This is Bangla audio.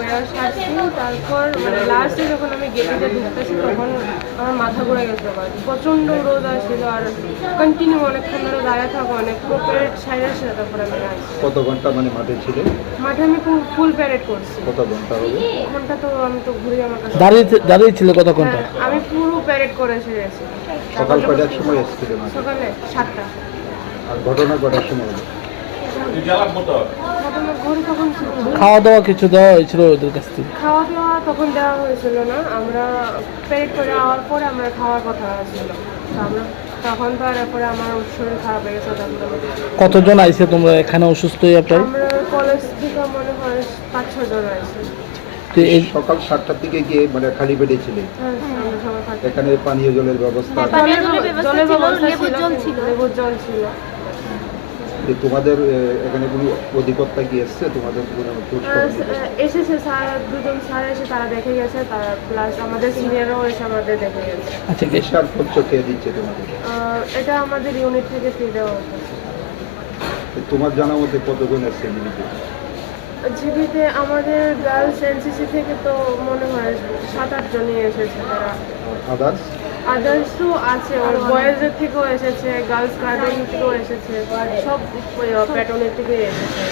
করে সারছি তারপর মানে লাস্টে যখন আমি গেটে ঢুকতেছি তখন আমার মাথা ঘুরে গেছে আবার। প্রচণ্ড রোদ আসছিল আর কন্টিনিউ অনেকক্ষণ ধরে দাঁড়িয়ে থাকো অনেক পুরো প্যারেড সাইড আসছে তারপর আমি কত ঘণ্টা মানে মাঠে ছিলে? মাঠে আমি ফুল প্যারেড করছি। কত ঘণ্টা হবে? ঘণ্টা তো আমি তো ঘুরে আমার কাছে দাঁড়িয়ে দাঁড়িয়ে ছিল কত ঘণ্টা? হ্যাঁ, আমি পুরো প্যারেড করে এসে গেছি সকাল কয়টার সময় এসেছিলে সকালে সাতটা। আর ঘটনা কটার সময় ঘটনা ঘড়ি তখন খাওয়া দাওয়া কিছু দেওয়া হয়েছিল ওদের কাছ থেকে? খাওয়া দাওয়া তখন দেওয়া হয়েছিল না। আমরা প্যারেড করে যাওয়ার পরে আমরা খাওয়ার কথা ছিল। আমরা তখন তো আর এরপরে আমার শরীর খারাপ হয়ে গেছে কতজন আইছে তোমরা এখানে অসুস্থ হয়ে প্রায় আমরা কলেজ থেকে মনে হয় পাঁচ তো এই সকাল সাতটার দিকে গিয়ে মানে খালি পেটে ছিলে হ্যাঁ, এখানে পানীয় জলের ব্যবস্থা? জলের জলের ব্যবস্থা লেবুর জল ছিল। লেবুর জল ছিল। তোমাদের এখানে কোনো অধিকর্তা কি এসছে? তোমাদের এসেছে? স্যার দুজন স্যার এসে তারা দেখে গেছে তারা প্লাস আমাদের সিনিয়রও এসে আমাদের দেখে গেছে। আচ্ছা এই- খরচ কে দিচ্ছে তোমাদের? এটা আমাদের ইউনিট থেকে ফ্রি দেওয়া তোমার জানা মতে কতজন এসছে জীবিত জিবিতে আমাদের গার্লস এনসিসি থেকে তো মনে হয় সাত আট জনই এসেছে তারা। আদার্স আদার্সও আছে ওর বয়েজের থেকেও এসেছে গার্লস গার্ডেন থেকেও এসেছে সব প্যাটনের থেকে এসেছে।